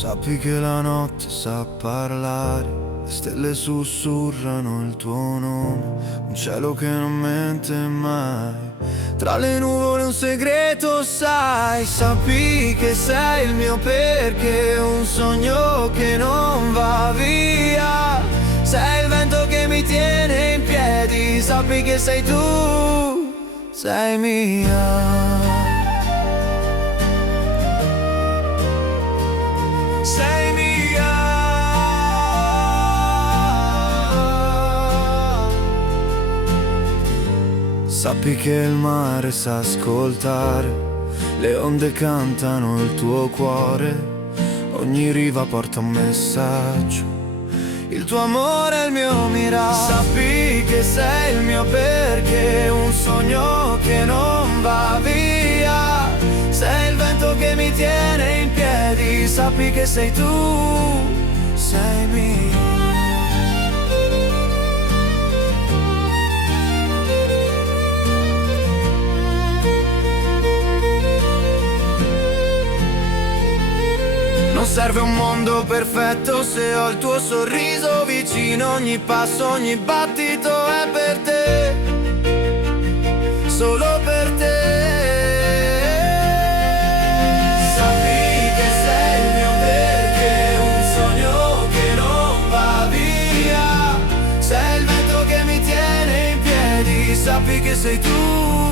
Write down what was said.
Sappi che la notte sa parlare, le stelle sussurrano il tuo nome, un cielo che non mente mai. Tra le nuvole un segreto sai, sappi che sei il mio perché, un sogno che non va via. Sei il vento che mi tiene in piedi, sappi che sei tu, sei mia. Sei mia. Sappi che il mare sa ascoltare, le onde cantano il tuo cuore, ogni riva porta un messaggio, il tuo amore è il mio miraggio. Sappi che sei il mio perché, un sogno che non va via. Sei il vento che mi tiene in piedi, sappi che sei tu, sei mia. Non serve un mondo perfetto se ho il tuo sorriso vicino, ogni passo, ogni battito è per te, solo per te. Sappi che sei il mio perché, un sogno che non va via. Sei il vento che mi tiene in piedi, sappi che sei tu.